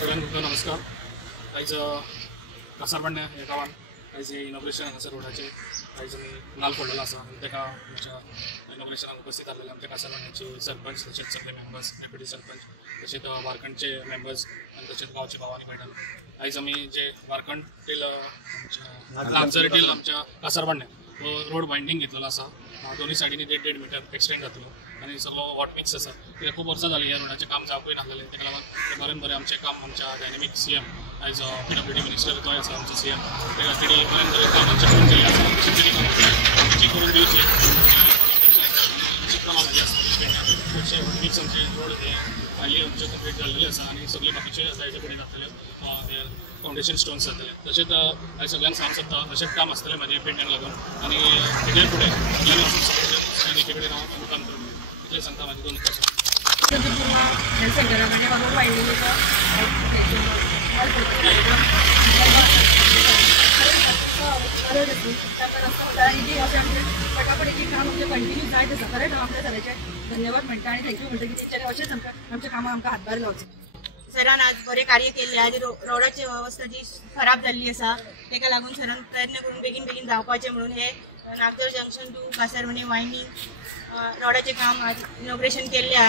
सगळ्यांना नमस्कार। आयज कासारवांड्या ह्या गांवांत आयज इनॉग्रेशन हांगासर रोडाचे आयज आमी नाल्ल फोडलेलो आसा आनी तेका आमच्या इनॉग्रेशनाक उपस्थित आसलेले आमच्या कासारवांड्याचे सरपंच तशेंच सगळे मेंबर्स डेप्युटी सरपंच तशेंच वारकणचे मेंबर्स आनी तशेंच गांवचे भावानी भयणां आयज आमी जे वारकण टील लागसार टील आमच्या कासारवांड्या तो रोड वायंडींग घेतलेलो आसा। दोन्ही सायडीनी 1.5 मीटर एक्सटेंड जातलो आनी सगळो वॉट मिक्स आसा। कित्याक खूब वर्सां जाली ह्या रोडाचें काम जावपूय नासलेलें, तेका लागून बरें बरें आमचें काम आमच्या डायनेमीक सीएम आयज PWD मिनिस्टर तोय आसा आमचो सीएम, तेका तेणी बरें बरें काम आमचें करून दिलें आसा। तशें करून दिवचें कामां म्हाजी आसा खुबशे वॉट मिक्स आमचे रोड हे हायली आमचे कंप्लीट जाल्लेले आसा आनी सगळे बाकीचे आसा हेजे फुडें जातले ते फावंडेशन स्टोन्स जातले। तशेंच हांवें सगळ्यांक सांगूंक सोदता अशेंच काम आसतलें म्हाजें पेडण्याक लागून आनी तेजे फुडें आनी एके कडेन हांव काम करता इतलें सांगता म्हाजे 2 मुखार। हेल्थ सेंटरा म्हणजे रोड वायंडींगेचो फटाफटीची काम आमचे कंटिन्यू जायत आसा। खरेंच हांव आपल्या सराचे धन्यवाद म्हणटा आनी थँक्यू म्हणटा की तेंच्यांनी अशेंच आमच्या कामां आमकां हातभार लावचो। सरान आज बरें कार्य केल्लें। आज रोडाची अवस्था जी खराब जाल्ली आसा तेका लागून सरान प्रयत्न करून बेगीन बेगीन जावपाचें म्हणून हे नागदोर जंक्शन टू कासारवांडी वायंडींग रोडाचें काम आज इनॉग्रेशन केल्लें आसा।